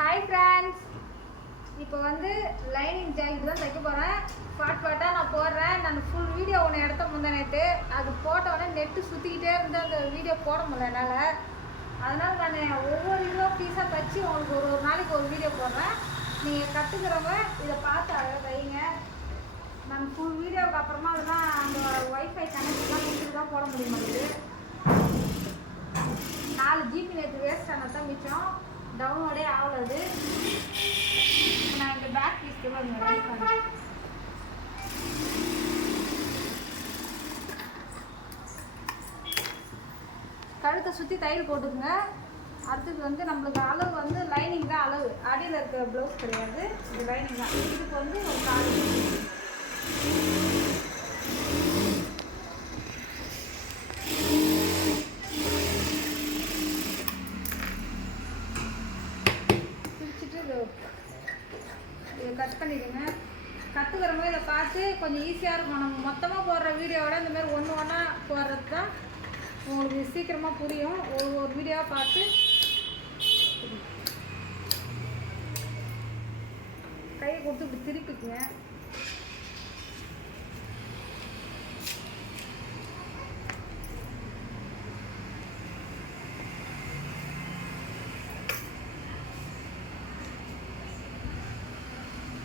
Hi friends, இப்போ வந்து lining jacket தான் தைக்க போகிறேன். பாட்டாக நான் போடுறேன். நான் ஃபுல் வீடியோ ஒன்று எடுத்த முந்தானேட்டு அது போட்டோடனே நெட்டு சுற்றிக்கிட்டே இருந்து அந்த வீடியோ போட முடியல என்னால். அதனால் நான் ஒவ்வொரு இதுவாக பீஸாக தைச்சி உங்களுக்கு ஒரு நாளைக்கு ஒரு வீடியோ போடுறேன். நீங்கள் கற்றுக்கிறவங்க இதை பார்த்து அழகாக தைங்க. நான் ஃபுல் வீடியோவுக்கு அப்புறமா அதெல்லாம் அந்த ஒய்ஃபை கனெக்ஷன்லாம் கொடுத்துட்டு தான் போட முடிய மாட்டேங்குது. 4 GB நேற்று வேஸ்ட் ஆனது தான் மிச்சம், டவுன்லோடே ஆகலது. நான் இந்த பேக் பீஸ்க்கு ரெடி பண்ணேன். கழுத்தை சுற்றி தையல் போட்டுக்குங்க. அடுத்தது வந்து நம்மளுக்கு அளவு வந்து லைனிங் தான் அளவு, அடியில் இருக்க ப்ளவுஸ் கிடையாது, இது லைனிங் தான். இதுக்கு வந்து ஒரு 4 இதை கட் பண்ணிடுங்க. கற்றுக்கிறவங்க இதை பார்த்து கொஞ்சம் ஈஸியாக இருக்கும். நம்ம மொத்தமாக போடுற வீடியோவோட இந்தமாதிரி ஒன்று ஒன்றா போடுறது தான் உங்களுக்கு சீக்கிரமாக புரியும். ஒரு வீடியோவாக பார்த்து கையை கொடுத்து இப்படி திருப்பிக்குங்க.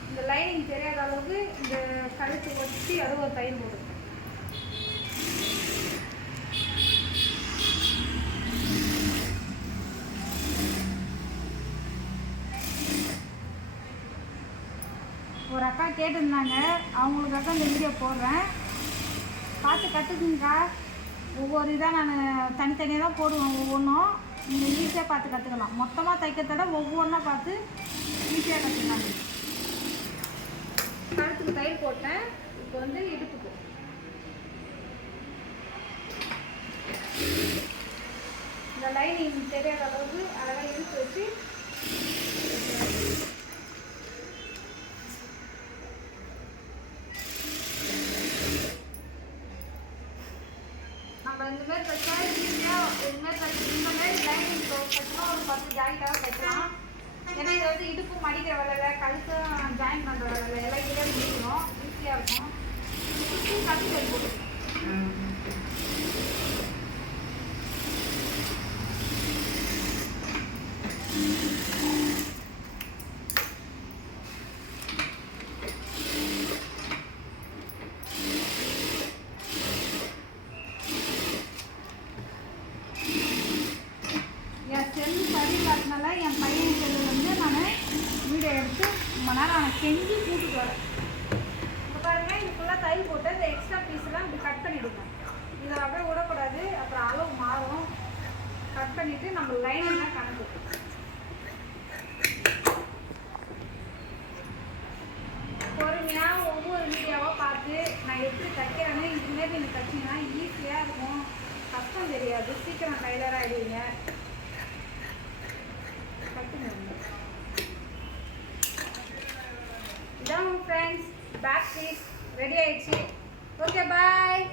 இந்த லைனிங் தெரியாத அளவுக்கு இந்த கழுத்து வச்சு அது ஒரு தையல் போடுங்க. ஒரு அக்கா கேட்டிருந்தாங்க, அவங்களுக்காக இந்த வீடியோ போடுறேன். பார்த்து கற்றுக்குங்கக்கா. ஒவ்வொரு இதாக நான் தனித்தனியாக தான் போடுவேன். ஒவ்வொன்றும் நீங்கள் ஈஸியாக பார்த்து கற்றுக்கலாம். மொத்தமாக தைக்கிறத ஒவ்வொன்றா பார்த்து ஈஸியாக கற்றுக்கலாம். கழுத்துக்கு தையல் போட்டேன். இப்போ வந்து இடுப்புக்கு இந்த லைனிங் தெரியாத அளவுக்கு அழகாக இழுத்து வச்சு நம்ம இந்தமாரி தைச்சா ஈஸியாக இந்தமாரி லைனிங் தைச்சோம்னா ஒரு 10 ஜாக்கெட்டாக தைக்கலாம். ஏன்னா இதை வந்து இடுப்பு மடிக்கிற வேலையில், கழுத்தும் ஜாயின் பண்ணுற வேலையில் எல்லாம் இதே முடிக்கணும், ஈஸியாக இருக்கும். கழுத்து தையல் போட்டுக்கணும். என் செல்லு சரியில்லாதனால என் பையன் செல்லு வந்து நான் வீடியோ எடுத்து ரொம்ப நேரம் அவனை செஞ்சு கூப்பிட்டு வரேன். இப்போ பாருங்கள், இதுக்குள்ளே தையல் போட்டு இந்த எக்ஸ்ட்ரா பீஸ்லாம் இப்படி கட் பண்ணிவிடுங்க. இதை அப்படியே விடக்கூடாது, அப்புறம் அளவு மாறும். கட் பண்ணிவிட்டு நம்ம லைனிங்லாம் கணக்கு பொறுமையாக ஒவ்வொரு வீடியோவாக பார்த்து நான் எப்படி தைக்கிறேன்னு இதுமாரி நீங்கள் தைச்சிங்கன்னா ஈஸியாக இருக்கும். கஷ்டம் தெரியாது, சீக்கிரம் டைலராக ஆகிடுவீங்க. இதான் ஃப்ரெண்ட்ஸ், பேக் பீஸ் ரெடி ஆயிடுச்சு. ஓகே, பாய்.